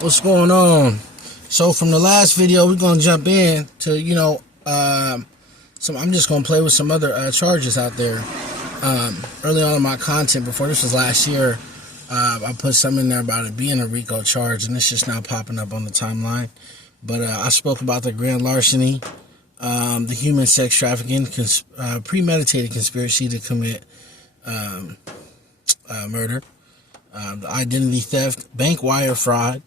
What's going on? So from the last video, we're gonna jump in to I'm just gonna play with some other charges out there. Early on in my content, before this was last year, I put something in there about it being a RICO charge, and it's just now popping up on the timeline. But I spoke about the grand larceny, the human sex trafficking, premeditated conspiracy to commit murder, the identity theft, bank wire fraud,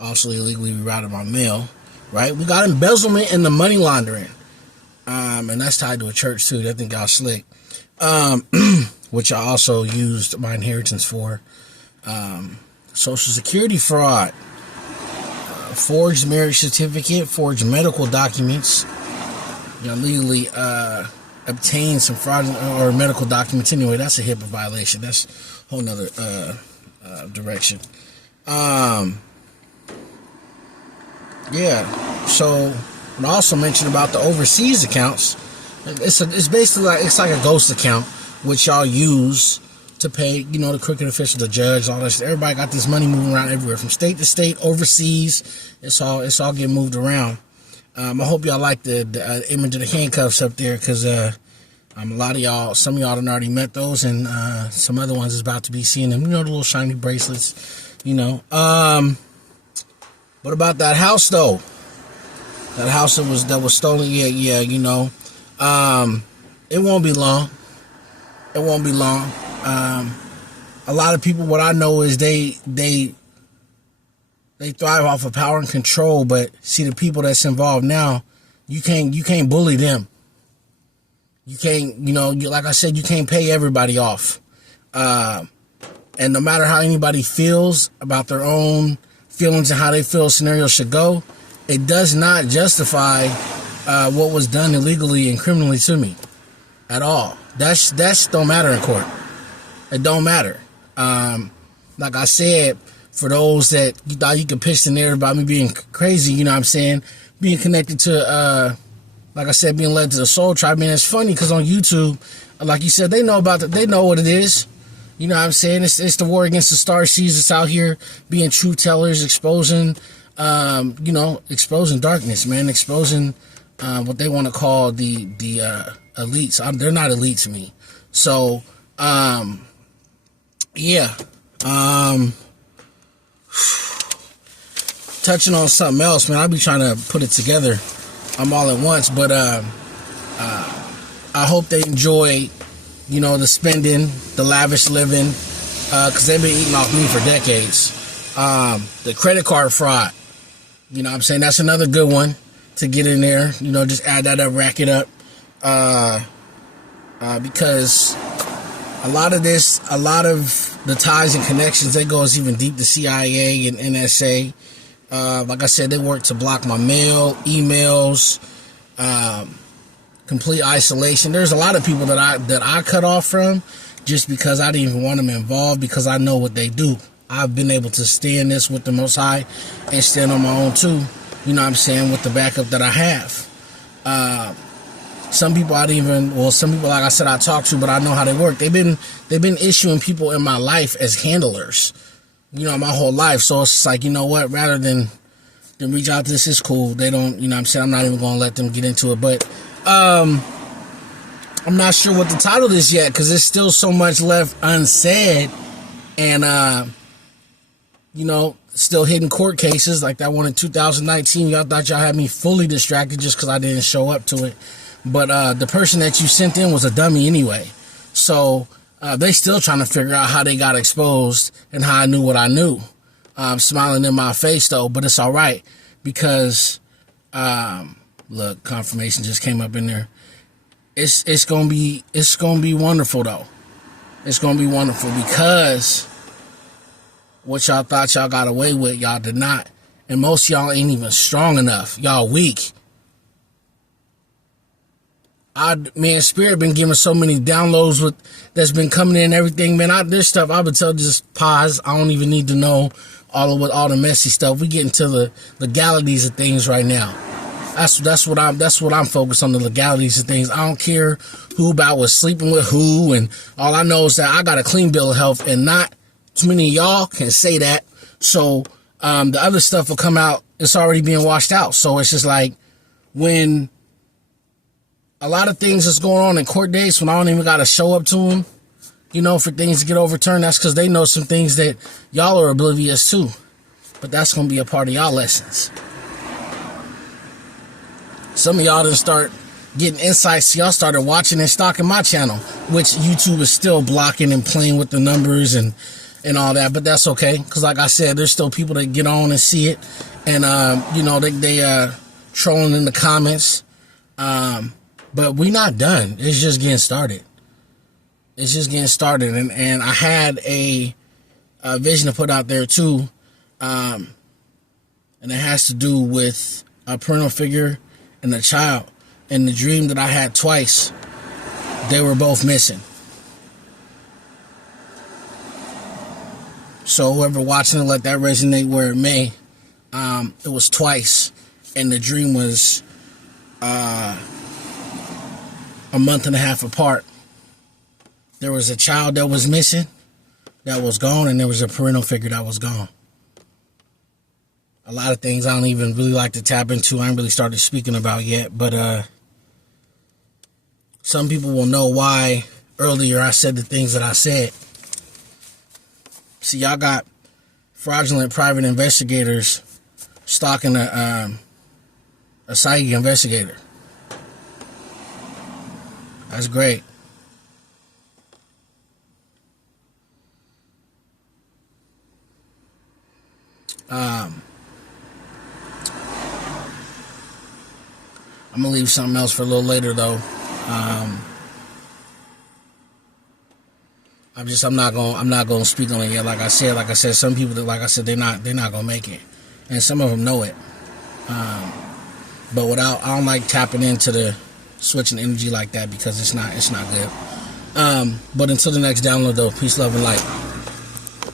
also illegally rerouted by mail, right? We got embezzlement and the money laundering, and that's tied to a church too. I think y'all slick, which I also used my inheritance for. Social security fraud, forged marriage certificate, forged medical documents, legally obtain some fraudulent or medical documents. Anyway, that's a HIPAA violation. That's a whole nother direction. So I also mentioned about the overseas accounts. It's basically like a ghost account which y'all use to pay, the crooked official, the judge, all this. Everybody got this money moving around everywhere, from state to state, overseas. It's all getting moved around. I hope y'all like the image of the handcuffs up there, because a lot of y'all, some of y'all done already met those, and some other ones is about to be seeing them. The little shiny bracelets. What about that house though? That house that was stolen. It won't be long. It won't be long. A lot of people, what I know is they thrive off of power and control, but see, the people that's involved now, you can't bully them. You can't, like I said, you can't pay everybody off. And no matter how anybody feels about their own feelings and how they feel a scenario should go, it does not justify what was done illegally and criminally to me at all. That's don't matter in court. It don't matter. Like I said, for those that you thought you could pitch the narrative about me being crazy, being connected to, like I said, being led to the Soul Tribe, man, it's funny because on YouTube, like you said, they know what it is. It's the war against the star seeds that's out here being truth tellers, exposing, exposing darkness, man, exposing what they want to call the elites. They're not elite to me. So, touching on something else, man, I'll be trying to put it together. I'm all at once, but I hope they enjoy, the spending, the lavish living, because they've been eating off me for decades. The credit card fraud, that's another good one to get in there. Just add that up, rack it up, because a lot of the ties and connections, they go as even deep to CIA and NSA. Like I said, they work to block my mail, emails, complete isolation. There's a lot of people that I cut off from just because I didn't even want them involved, because I know what they do. I've been able to stay in this with the Most High and stand on my own too, with the backup that I have. Some people some people, like I said, I talk to, but I know how they work. They've been issuing people in my life as handlers, my whole life. So it's like, rather than reach out to this is cool. They don't, I'm not even going to let them get into it. But I'm not sure what the title is yet, because there's still so much left unsaid. And, still hidden court cases like that one in 2019. Y'all thought y'all had me fully distracted just because I didn't show up to it. But the person that you sent in was a dummy anyway. So they still trying to figure out how they got exposed and how I knew what I knew. Smiling in my face though, but it's all right, because look, confirmation just came up in there. It's gonna be wonderful though. It's gonna be wonderful, because what y'all thought y'all got away with, y'all did not. And most of y'all ain't even strong enough. Y'all weak. Spirit been giving so many downloads that's been coming in and everything, man. There's stuff I would tell, just pause. I don't even need to know all the messy stuff. We get into the legalities of things right now. That's what I'm focused on, the legalities of things. I don't care who about was sleeping with who, and all I know is that I got a clean bill of health, and not too many of y'all can say that. So the other stuff will come out. It's already being washed out. So it's just like when a lot of things is going on in court dates, when I don't even got to show up to them, you know, for things to get overturned, that's because they know some things that y'all are oblivious to. But that's going to be a part of y'all lessons. Some of y'all didn't start getting insights. Y'all started watching and stalking my channel, which YouTube is still blocking and playing with the numbers and all that. But that's okay, because like I said, there's still people that get on and see it. And, you know, they trolling in the comments. But we not done. It's just getting started. It's just getting started. And I had a vision to put out there too. And it has to do with a parental figure and a child. And the dream that I had twice, they were both missing. So whoever watching it, let that resonate where it may. It was twice. And the dream was a month and a half apart. There was a child that was missing, that was gone, and there was a parental figure that was gone. A lot of things I don't even really like to tap into. I ain't really started speaking about yet, but some people will know why earlier I said the things that I said. See, y'all got fraudulent private investigators stalking a psychic investigator. That's great. I'm gonna leave something else for a little later though. I'm not gonna speak on it yet. Like I said, some people that, like I said, they're not gonna make it, and some of them know it. But I don't like tapping into the switching energy like that, because it's not good. But until the next download though, peace, love, and light.